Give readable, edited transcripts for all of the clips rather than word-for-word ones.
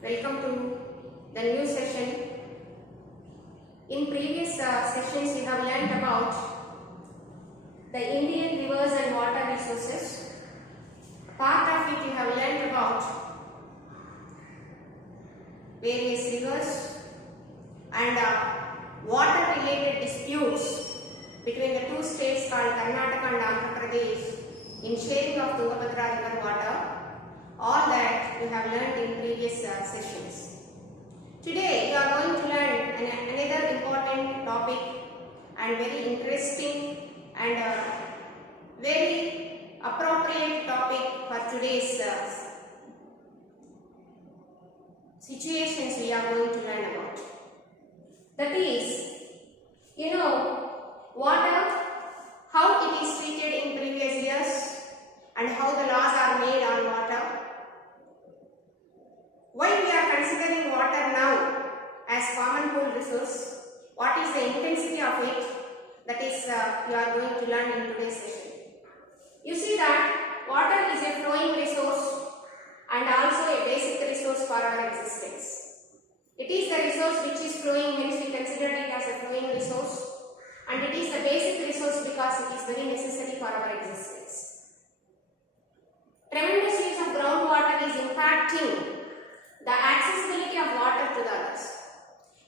Welcome to the new session. In previous sessions we have learnt about the Indian rivers and water resources. Part of it you have learnt about various rivers and water related disputes between the two states called Karnataka and Andhra Pradesh in sharing of Tungabhadra river water. All that you have learned in previous sessions. Today you are going to learn another important topic and very interesting and very appropriate topic for today's situations we are going to learn about. That is, water, how it is treated in previous years and how the laws are made on water. Why we are considering water now as common pool resource? What is the intensity of it? That is we are going to learn in today's session. You see that water is a flowing resource and also a basic resource for our existence. It is the resource which is flowing, hence we consider it as a flowing resource, and it is the basic resource because it is very necessary for our existence. Tremendous use of groundwater is impacting the accessibility of water to the others.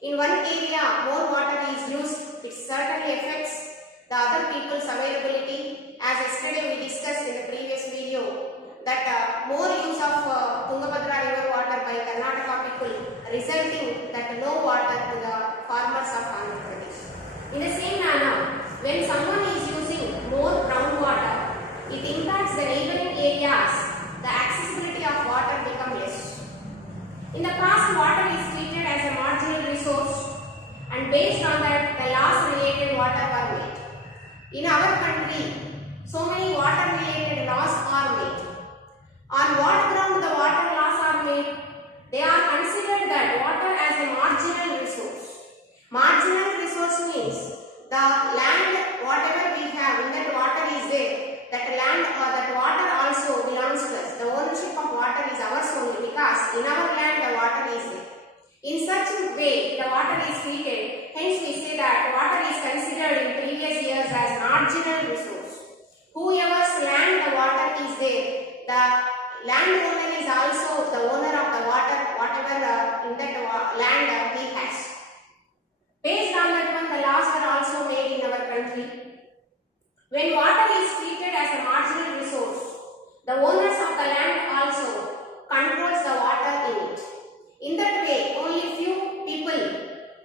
In one area more water is used, it certainly affects the other people's availability. As yesterday we discussed in the previous video that more use of Tungabhadra river water by Karnataka people resulting that no water to the farmers of Andhra Pradesh. In the same manner, when someone is using more groundwater, it impacts the neighboring areas, the accessibility of water becomes less. In the past, water is treated as a marginal resource and based on that, the laws related water were made. In our country, so many water related laws are made. On what ground the water laws are made? They are considered that water as a marginal resource. Marginal resource means the land, whatever we have, in that water is there, that land or that water also belongs to us. The ownership of water is ours only because in our land the water is there. In such a way the water is treated, hence we say that water is considered in previous years as marginal resource. Whoever's land the water is there, the landowner is also the owner of the water, whatever in that land he has. Based on that one, the laws are also made in our country. When water is treated as a marginal resource, the owners of the land also controls the water in it. In that way, only few people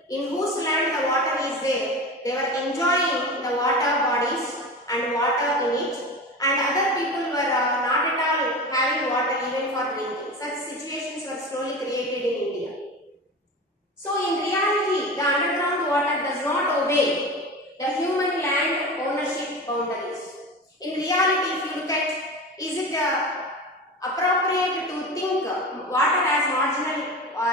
in whose land the water is there, they were enjoying the water bodies and water in it, and other people were not at all having water even for drinking. Such situations were slowly created in India. So in reality, the underground water does not obey the human land ownership boundaries. In reality, if you look at, is it appropriate to think water as marginal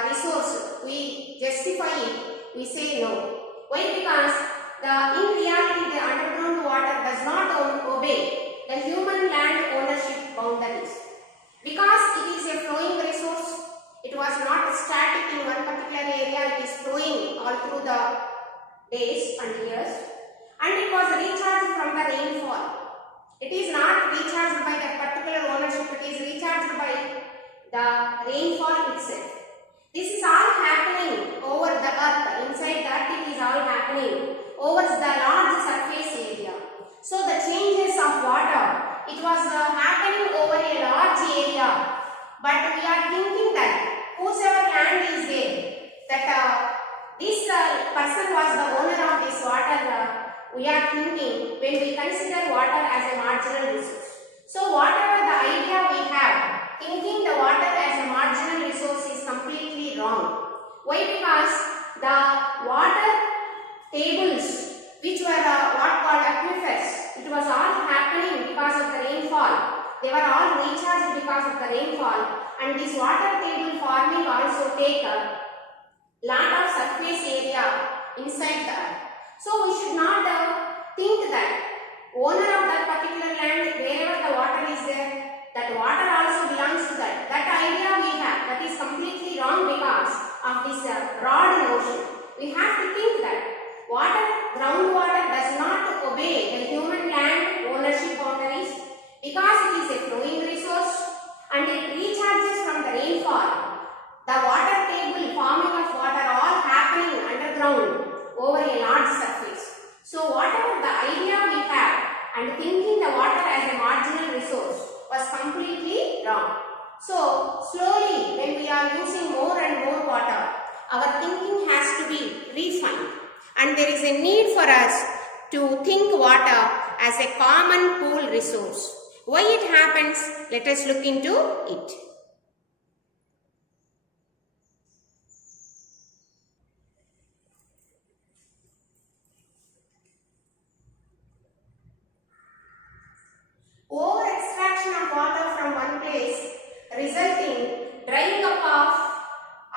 resource? We justify it, we say no. Why? Because in reality the underground water does not obey the human land ownership boundaries. Because it is a flowing resource, it was not static in one particular area, it is flowing all through the days and years, and it was recharged from the rainfall. It is not recharged by that particular ownership, it is recharged by the rainfall itself. This is all happening over the earth, inside the earth it is all happening over the large surface area. So the changes of water, it was happening over a large area, but we are thinking that whosoever land is there, that this person was the owner of this water, we are thinking when we consider water as a marginal resource. So whatever the idea we have, thinking the water as a marginal resource is completely wrong. Why? Because the water tables which were what called aquifers, it was all happening because of the rainfall. They were all recharged because of the rainfall, and this water table forming also take a lot of surface area inside the earth. So we should not think that owner of that particular land, wherever the water is there, that water also belongs to that. That idea we have, that is completely wrong this broad notion. We have to think that groundwater does not obey the human land ownership boundaries because it is a flowing resource and it recharges from the rainfall. The water table, forming of water, all happening underground over a large surface. So whatever the idea we have and thinking the water as a marginal resource was completely wrong. So slowly, when we are using more and more water, our thinking has to be refined, and there is a need for us to think water as a common pool resource. Why it happens? Let us look into it. Over extraction of water from one place resulting drying up of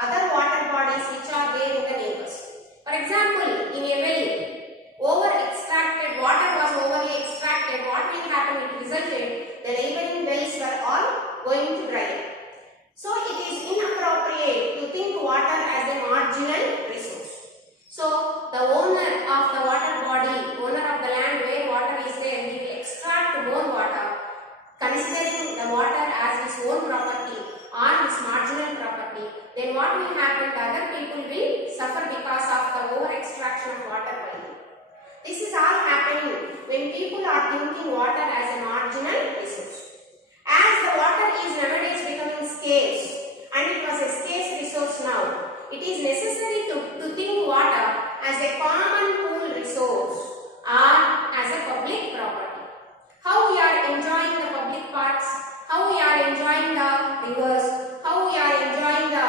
other water bodies which are there in the neighbors. For example, in a well, water was overly extracted. What will happen? It resulted the neighboring wells were all going to dry up. So it is inappropriate to think water as a marginal resource. So the owner of the water body, owner of the land where water is there, he will extract more water, considering the water as his own property or his marginal property. Then what will happen? The other people will suffer because of the over extraction of water by him. This is all happening when people are thinking water as a marginal resource. As the water is nowadays becoming scarce, and it was a scarce resource now, it is necessary to think water as a common pool resource or as a public property. How we are enjoying the public parks, how we are enjoying the rivers, how we are enjoying the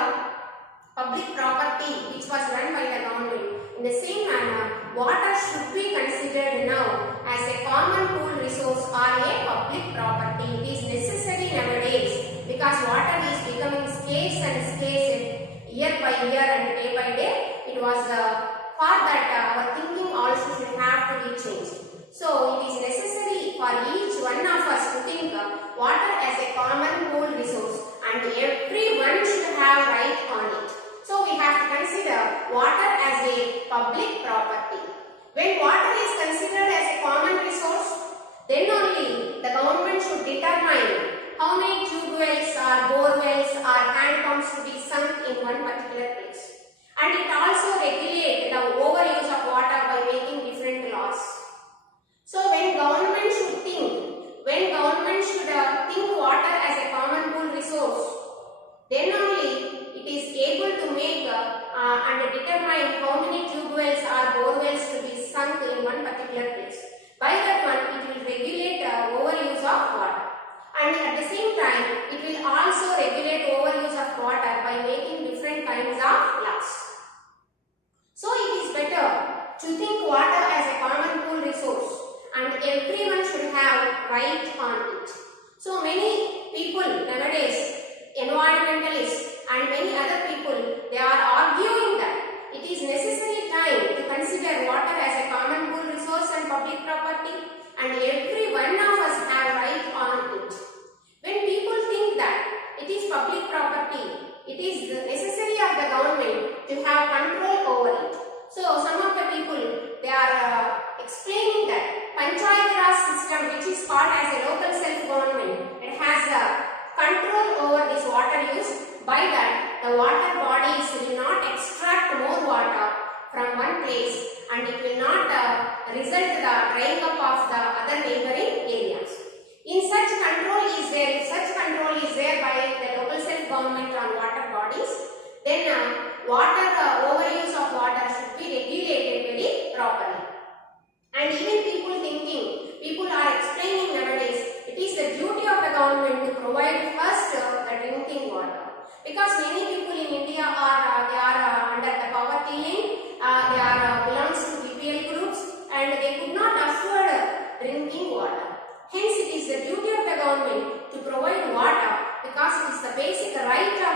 public property which was run by the government. In the same manner, water should be considered now as a common pool resource or a public property. It is necessary nowadays because water is becoming scarce and scarce year by year and day by day. It was for that our thinking also should have to be changed. So it is necessary for each one of us to think water as a common pool resource and everyone should have right on it. So we have to consider water as a public property. When water is considered as a common resource, then only the government should determine how many tube wells or bore wells or hand pumps to be sunk in one particular place. And it also regulates the overuse of water by making different laws. So when government should think water as a common pool resource, then only it is able to make and determine how many tube wells or bore wells to be sunk in one particular place. By that one, it will regulate overuse of water. And at the same time, it will also regulate overuse of water by making different kinds of laws. So it is better to think water as a common pool resource and everyone should have right on it. So many people nowadays, environmentalists and many other people, they are arguing that it is necessary time to consider water as a common pool resource and public property and every one of us have right on it. When people think that it is public property, it is necessary of the government to have control over it. So some of the people, they are explaining that Panchayat Raj system, which is called as a local self-government, it has control over this water use. By that, the water bodies will not extract more water from one place and it will not result the drying up of the other neighboring areas. In such control is there, if such control is there by the local self-government on water bodies, then overuse of water should be regulated very properly. And even people are explaining nowadays, it is the duty of the government to provide first the drinking water. Because many people in India are under the poverty line, belongs to BPL groups and they could not afford drinking water. Hence, it is the duty of the government to provide water because it is the basic right of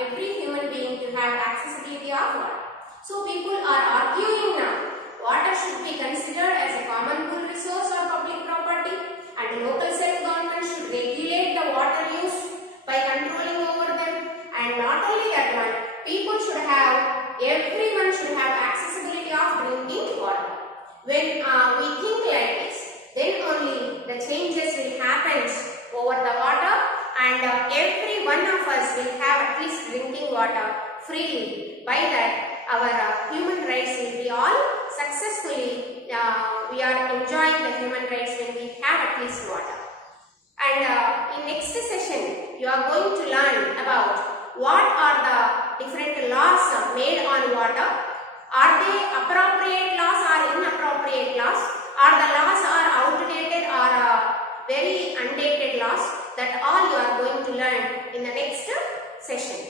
every human being to have accessibility of water. So, people are arguing now, water should be considered as a common pool resource or public property and local self-government should regulate the water use by controlling over them, and not only that one, people should have everyone should have accessibility of drinking water. When we think like this, then only the changes will happen over the water, and every one of us will have at least drinking water freely. By that, our human rights will be all successfully, we are enjoying the human rights when we have at least water. And in next session, you are going to learn about what are the different laws made on water. Are they appropriate laws or inappropriate laws? Are the laws are outdated or very undated laws? That all you are going to learn in the next session.